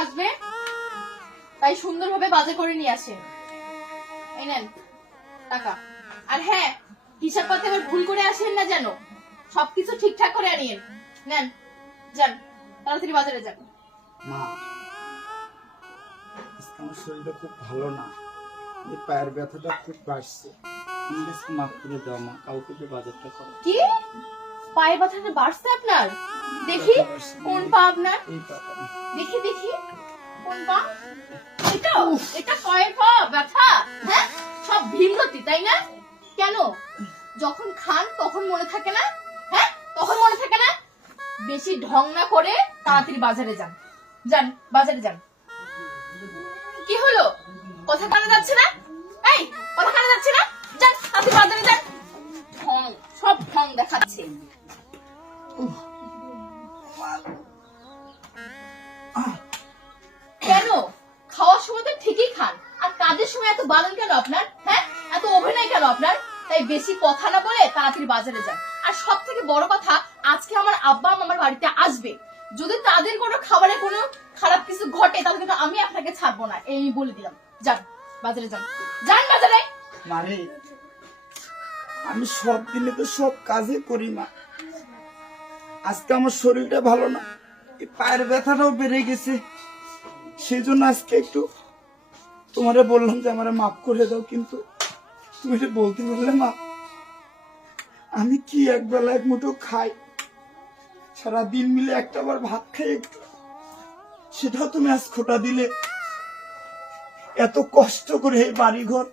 আসবে, তাই সুন্দরভাবে বাজার করে নিয়ে আসেন। এই নেন টাকা। আর হ্যাঁ, হিসাব করতে এবার ভুল করে আসেন না যেন, সবকিছু ঠিকঠাক করে আনিয়েন। নেন, যান তাড়াতাড়ি বাজারে যান। মা, আজকে আমার শরীরটা খুব ভালো না, এই পায়ের ব্যথাটা খুব বাড়ছে। তুমি আজকে মাফ করে দাও মা, কাউকে দিয়ে বাজারটা করো। কি পায়ে ব্যথাটা বাড়ছে আপনার? দেখি কোন পা আপনার, এই পাটা। দেখি দেখি কোন পা। এটা এটা পায়ের পা ব্যথা? হ্যাঁ, সব ভীমরতি তাই না? কেন যখন খান তখন মনে থাকে না? হ্যাঁ, তখন মনে থাকে না? বেশি ঢং না করে তাড়াতাড়ি বাজারে যান, যান বাজারে যান। কি হলো, কথা কানে যাচ্ছে না? এই কথা কানে যাচ্ছে না? যান তাড়াতাড়ি বাজারে যান। ঢং, সব ঢং দেখাচ্ছে। কেন খাওয়ার সময় তো ঠিকই খান, আর কাজের সময় এত বারণ কেন আপনার? হ্যাঁ, এত অভিনয় কেন আপনার? তাই বেশি কথা না বলে তাড়াতাড়ি বাজারে যান। আর সব থেকে বড় কথা, আজকে আমার আব্বা আমার বাড়িতে আসবে, যদি তাদের কোনো খাবারে কোনো খারাপ কিছু ঘটে তাহলে কিন্তু আমি আপনাকে ছাড়বো না, এই বলে দিলাম। যান বাজারে যান, যান বাজারে। মারে, আমি সব দিনে তো সব কাজে করি মা, আজকে আমার শরীরটা ভালো না, এই পায়ের ব্যথাটাও বেড়ে গেছে, সেই জন্য আজকে একটু তোমারে বললাম যে আমারে মাফ করে দাও। কিন্তু তুমি এটা বলতে বললে মা, আমি কি একবেলা এক মুঠো খাই, সারা দিন মিলে একটা বার ভাত খাই একটু, সেটাও তুমি আজ খোটা দিলে। এত কষ্ট করে এই বাড়ি ঘর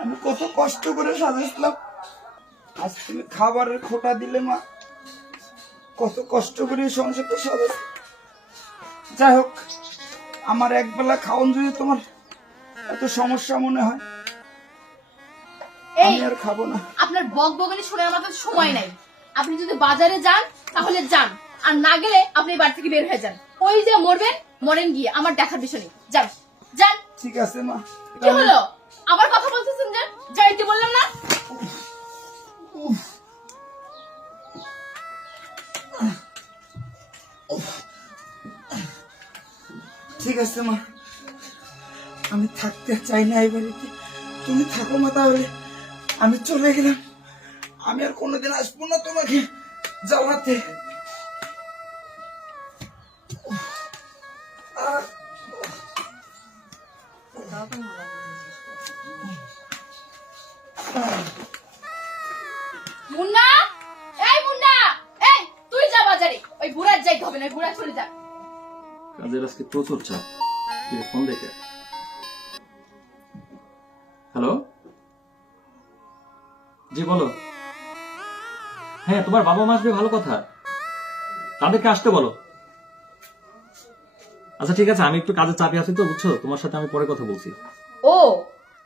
আমি কত কষ্ট করে সাজাইছিলাম, আজ তুমি খাবারের খোটা দিলে মা। কত কষ্ট করে এই সংসারটা সাজাইছি। যাই হোক, আমার একবেলা খাওয়ান যদি তোমার এত সমস্যা মনে হয়, এই আমি আর খাবো না। আপনার বকবকানি শুনে আমাদের সময় নাই। আপনি যদি বাজারে যান তাহলে যান, আর না গেলে আপনি বাড়ি থেকে বের হয়ে যান। ওই যে মরবেন, মরেন গিয়ে, আমার দেখার বিষয় নেই। যান যান। ঠিক আছে মা। কি হলো, আবার কথা বলতেছেন যে? যাইতে বললাম না? ঠিক আছে মা, আমি থাকতে চাই না এই বাড়িতে, তুমি থাকো মা। তাহলে আমি চলে গেলাম, আমি আর কোনোদিন আসবো না তোমাকে জ্বালাতে। মুন্না, এই মুন্না, এই তুই যা বাজারে, ওই বুড়ার যাইতে হবে না, ওই বুড়া চলে যা। কাজের আজকে প্রচুর চাপ। ফোন দেখে। হ্যালো, জি বলো। হ্যাঁ, তোমার বাবা মা আসবে, ভালো কথা, তাদেরকে আসতে বলো। আচ্ছা ঠিক আছে, আমি একটু কাজের চাপে আছি তো, বুঝছো, তোমার সাথে আমি পরে কথা বলছি। ও,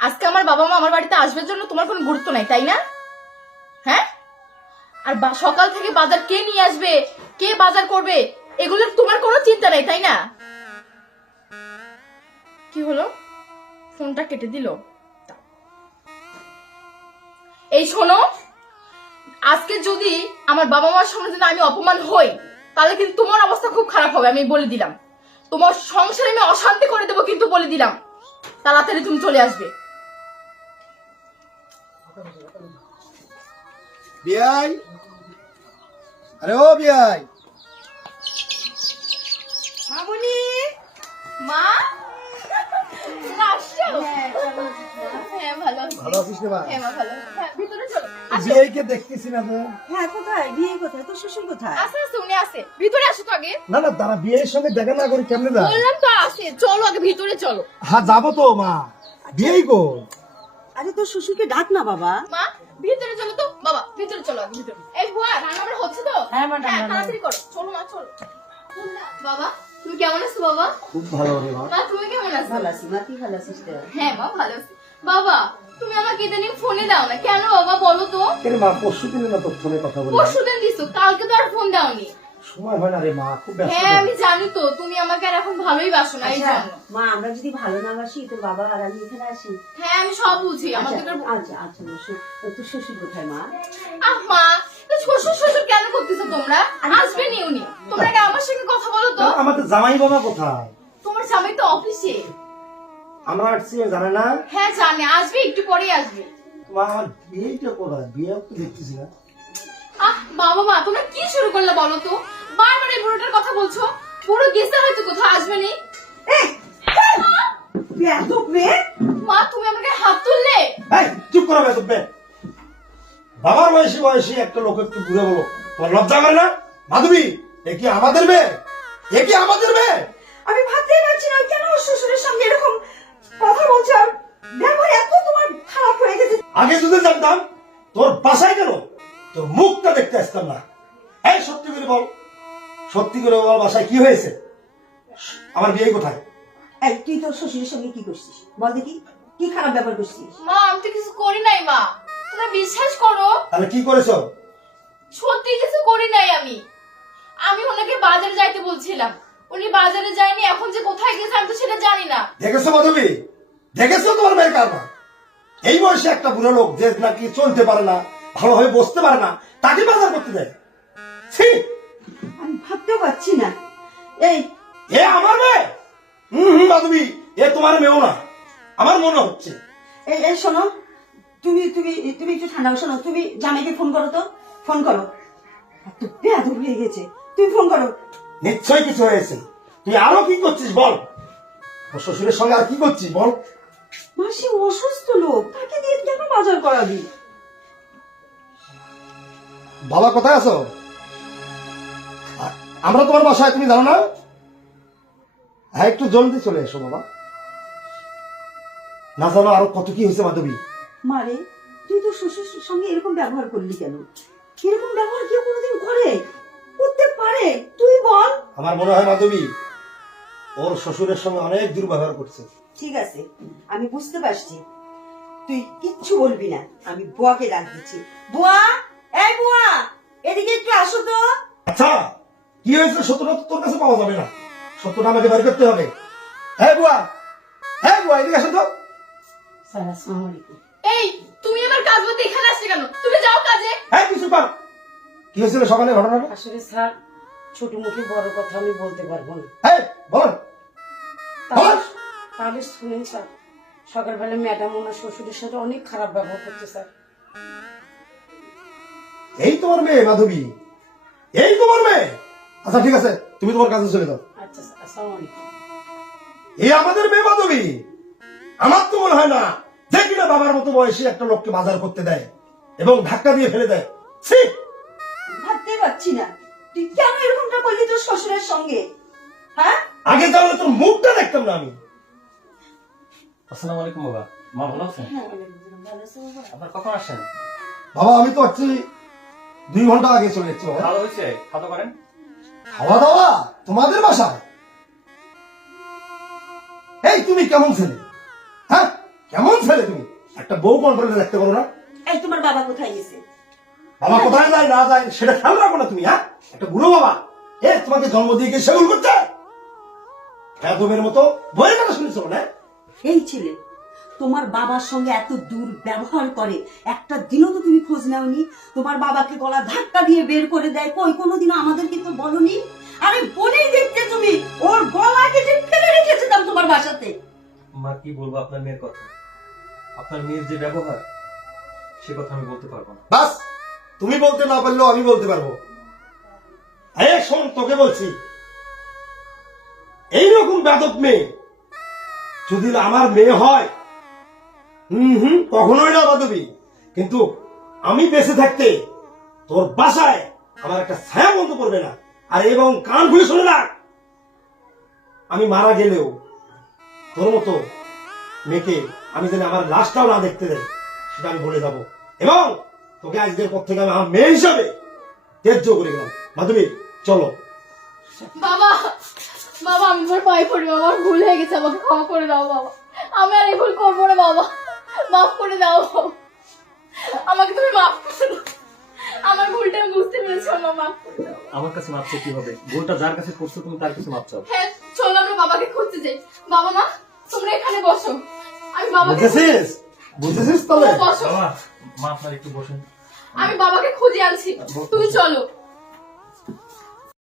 আজকে আমার বাবা মা আমার বাড়িতে আসবে জন্য তোমার কোনো গুরুত্ব নাই তাই না? হ্যাঁ, আর সকাল থেকে বাজার কে নিয়ে আসবে, কে বাজার করবে, এগুলোর তোমার কোনো চিন্তা নাই তাই না? কি হলো, ফোনটা কেটে দিল। এই শোনো, আজকে যদি আমার বাবা মার সামনে যদি আমি অপমান হই, তাহলে কিন্তু তোমার অবস্থা খুব খারাপ হবে, আমি বলে দিলাম। তোমার সংসারে আমি অশান্তি করে দেবো, কিন্তু বলে দিলাম। তাড়াতাড়ি তুমি চলে আসবে। বিয়াই, আরে ও বিয়াই, মামুনি, মা তোমরা আসছো? হ্যাঁ ভালো আছি। ভালো আছিস রে মা? হ্যাঁ মা ভালো আছি। হ্যাঁ, ভিতরে চলো। আসো। বিয়াইকে দেখতেছি না তো। হ্যাঁ, কোথায় বিয়ে, কোথায় তোর শ্বশুর কোথায়? আসো আসো, উনি আসে, ভিতরে আসো তো আগে। না না, তারা বিয়ের সঙ্গে দেখা না করি কেমনে যায়? বললাম তো আসে, চলো আগে ভিতরে চলো। হ্যাঁ যাবো তো মা, বিয়েই গো। আরে তোর শ্বশুরকে ডাক না বাবা। মা ভিতরে চলো তো, বাবা ভিতরে চলো আগে ভিতরে। এই বুয়া, রান্না বান্না হচ্ছে তো? হ্যাঁ, ম্যাডাম, হ্যাঁ, রান্না তাড়াতাড়ি করো, চলো মা চলো। বাবা তুমি কেমন আছো বাবা? খুব ভালো রে মা। মা তুমি কেমন আছো? ভালো আছি মা, তুই ভালো আছিস তো? হ্যাঁ মা ভালো আছি। বাবা তুমি আমাকে ইদানিং ফোনে দাও না কেন বাবা, বলো তো? কেন মা, পরশু দিনে না তোর ফোনে কথা বলি? পরশুদিন দিছো, কালকে তো আর ফোন দাওনি। সময় হয় না রে মা, খুব ব্যস্ত হ্যাঁ থাকি। আমি জানি তো, তুমি আমাকে আর এখন ভালোই বাসো না, এই আচ্ছা জন্য। মা, আমরা যদি ভালো না বাসি তোর বাবা আর আমি এখানে আসি? হ্যাঁ আমি সব বুঝি, আচ্ছা আমাদের আচ্ছা, তোর শ্বশুর কোথায় মা? মা তো শ্বশুর শ্বশুর কেন করতেছো তোমরা? আসবেনি উনি। তোমরা আগে আমার সঙ্গে কথা বলো তো। আমাদের জামাই বাবা কোথায়? তোমার স্বামী তো অফিসে। আমরা আসছি জানে না। হ্যাঁ জানে, আসবে একটু পরেই আসবে। তোমার আমার বিয়েটা কোথায়? বিয়ে তো দেখতেছি না। বাবা মা তোমরা কি শুরু করলে বলো তো? বারবার এই বুড়োটার কথা বলছো। পুরো গেছে হয়তো কোথাও, আসবে নি। বেয়াদব মেয়ে। মা তুমি আমাকে হাত তুললে। এই চুপ করো বেতব বে। বাবার বয়সী বয়সী একটা লোক একটু ঘুরে বলো, তোমার লজ্জা করে না? মাধবী, এ কি আমাদের মেয়ে? এ কি আমাদের মেয়ে? আমি ভাবতেই পারছি না কেন ওর শ্বশুরের সঙ্গে এরকম কথা বলছে, আর ব্যবহার এত তোমার খারাপ হয়ে গেছে। আগে যদি জানতাম তোর বাসায় কেন তোর মুখটা দেখতে আসতাম না। এই সত্যি করে বল, সত্যি করে বল, বাসায় কি হয়েছে? আমার বিয়ে কোথায়? এই তুই তোর শ্বশুরের সঙ্গে কি করছিস বল দেখি, কি খারাপ ব্যবহার করছিস? মা আমি তো কিছু করি নাই মা, তোমরা বিশ্বাস করো। তাহলে কি করেছো? সত্যি কিছু করি নাই আমি। আমি ওনাকে বাজারে যাইতে বলছিলাম, উনি বাজারে যায়নি, এখন যে কোথায় গেছে আমি তো সেটা জানি না। দেখেছো মাধবী, দেখেছো তোমার মেয়ের কারবার? এই বয়সে একটা বুড়ো লোক যে নাকি চলতে পারে না, ভালোভাবে বসতে পারে না, তাকে বাজার করতে দেয়। ছি! আমি ভাবতেও পারছি না। এই এ আমার মেয়ে? মাধবী, এ তোমার মেয়েও না, আমার মনে হচ্ছে। এই এই শোনো, তুমি তুমি তুমি একটু ঠান্ডা হও। শোনো, তুমি জামাইকে ফোন করো তো, ফোন করো। এত বেয়াদব হয়ে গেছে, তুমি ফোন করো। নিশ্চয়ই কিছু হয়েছে। তুই আরো কি করছিস বল? ওর শ্বশুরের সঙ্গে আর কি করছিস বল? মাসি অসুস্থ লোক, তাকে দিয়ে কেন বাজার করাবি? বাবা কোথায় আছো? আমরা তোমার বাসায়, তুমি জানো না? হ্যাঁ, একটু জলদি চলে এসো বাবা। না জানো আরো কত কি হয়েছে মাধবী। মারে, তুই তো শ্বশুরের সঙ্গে এরকম ব্যবহার করলি কেন? এরকম ব্যবহার কেউ কোনোদিন করে? করতে পারে? তুই বল। আমার মনে হয় মাধবী ওর শ্বশুরের সঙ্গে অনেক দুর্ব্যবহার করছে। ঠিক আছে, আমি বুঝতে পারছি, তুই কিচ্ছু বলবি না। আমি বুয়াকে ডাক দিচ্ছি। বুয়া, এই বুয়া, এদিকে একটু আসো তো। আচ্ছা, কি হয়েছে সত্যটা তো তোর কাছে পাওয়া যাবে না, সত্যটা আমাকে বের করতে হবে। হ্যাঁ বুয়া, হ্যাঁ বুয়া, এদিকে আসো তো। স্যার আসসালামু আলাইকুম। এই তুমি আমার কাজ বলতে এখানে আসলে কেন? তুমি যাও কাজে। হ্যাঁ কিছু পার। কি হয়েছিল সকালে ঘটনাটা? আসলে স্যার, ছোট মুখে বড় কথা আমি বলতে পারবো না। হ্যাঁ বলুন। তাহলে শুনেন স্যার, সকালবেলা ম্যাডাম ওনার শ্বশুরের সাথে অনেক খারাপ ব্যবহার করছে স্যার। এই তোমার মেয়ে মাধবী, এই তোমার মেয়ে? আচ্ছা ঠিক আছে, তুমি তোমার কাছে চলে যাও। আচ্ছা স্যার, আসসালামু আলাইকুম। এই আমাদের মেয়ে মাধবী? আমার তো মনে হয় না যে কিনা বাবার মতো বয়সী একটা লোককে বাজার করতে দেয় এবং ধাক্কা দিয়ে ফেলে দেয়। ছি! ভাবতে পারছি না, তুই কেন এরকমটা করলি তোর শ্বশুরের সঙ্গে? হ্যাঁ, আগে তাহলে তোর মুখটা দেখতাম না আমি। আসসালামু আলাইকুম বাবা। মা ভালো আছেন? হ্যাঁ, ভালো আছো বাবা? আপনার কখন আসছেন? বাবা আমি তো হচ্ছি 2 ঘন্টা আগে চলে এসেছি বাবা। ভালো হয়েছে, খাওয়া করেন। খাওয়া দাওয়া তোমাদের বাসায়? এই তুমি কেমন ছেলে? হ্যাঁ, কেমন ছেলে তুমি? একটা বউ কন্ট্রোলে রাখতে পারো না? এই তোমার বাবা কোথায় গেছে? বাবা কোথায় যায় না যায় সেটা খেয়াল রাখো না তুমি? হ্যাঁ, একটা বুড়ো বাবা তোমাকে জন্ম দিয়ে গিয়ে সেগুল করছে বেদবের মতো বইয়ের কথা শুনেছ না? এই ছেলে তোমার বাবার সঙ্গে এত ব্যবহার করে, একটা দিনও তো তুমি খোঁজ নাওনি? তোমার বাবাকে গলা ধাক্কা দিয়ে বের করে দেয়, কই কোনোদিনও আমাদেরকে তো বলনি? আরে বলেই দেখতে তুমি, ওর গলা কেটে ফেলে রেখেছিলাম তোমার বাসাতে। মা কি বলবো আপনার মেয়ের কথা? আপনার মেয়ের যে ব্যবহার, সে কথা আমি বলতে পারবো না। বাস, তুমি বলতে না পারলেও আমি বলতে পারবো। আরে শোন, তোকে বলছি, এইরকম বেদব মেয়ে যদি আমার মেয়ে হয়, কখনোই না বাদবি, কিন্তু আমি বেঁচে থাকতে তোর বাসায় আমার একটা ছায়া বন্ধ করবে না। আর এবং কান খুলে শুনে রাখ, আমি মারা গেলেও তোর মতো মেয়েকে আমি যেন আমার লাশটাও না দেখতে দেয় সেটা আমি বলে যাবো। এবং তোকে আজকের পর থেকে আমি আমার মেয়ে হিসাবে ত্যায্য করে গেলাম। মাধবী চলো। বাবা, বাবা আমি তোমার পায়ে পড়ি, আমার ভুল হয়ে গেছে, আমাকে ক্ষমা করে দাও বাবা। আমি আর এই ভুল করবো না বাবা, মাফ করে দাও বাবা। আমাকে তুমি মাফ করে দাও, আমার ভুলটা আমি বুঝতে পেরেছি, আমার মাফ করে দাও। আমার কাছে মাপ চাই কি হবে? ভুলটা যার কাছে করছো তুমি তার কাছে মাপ চাও। হ্যাঁ চলো আমরা বাবাকে খুঁজতে যাই। বাবা মা তোমরা এখানে বসো, আমি বাবাকে বুঝেছিস? বুঝেছিস তাহলে? বসো। বাবা, মা আপনার একটু বসেন। আমি বাবাকে খুঁজে আনছি, তুমি চলো।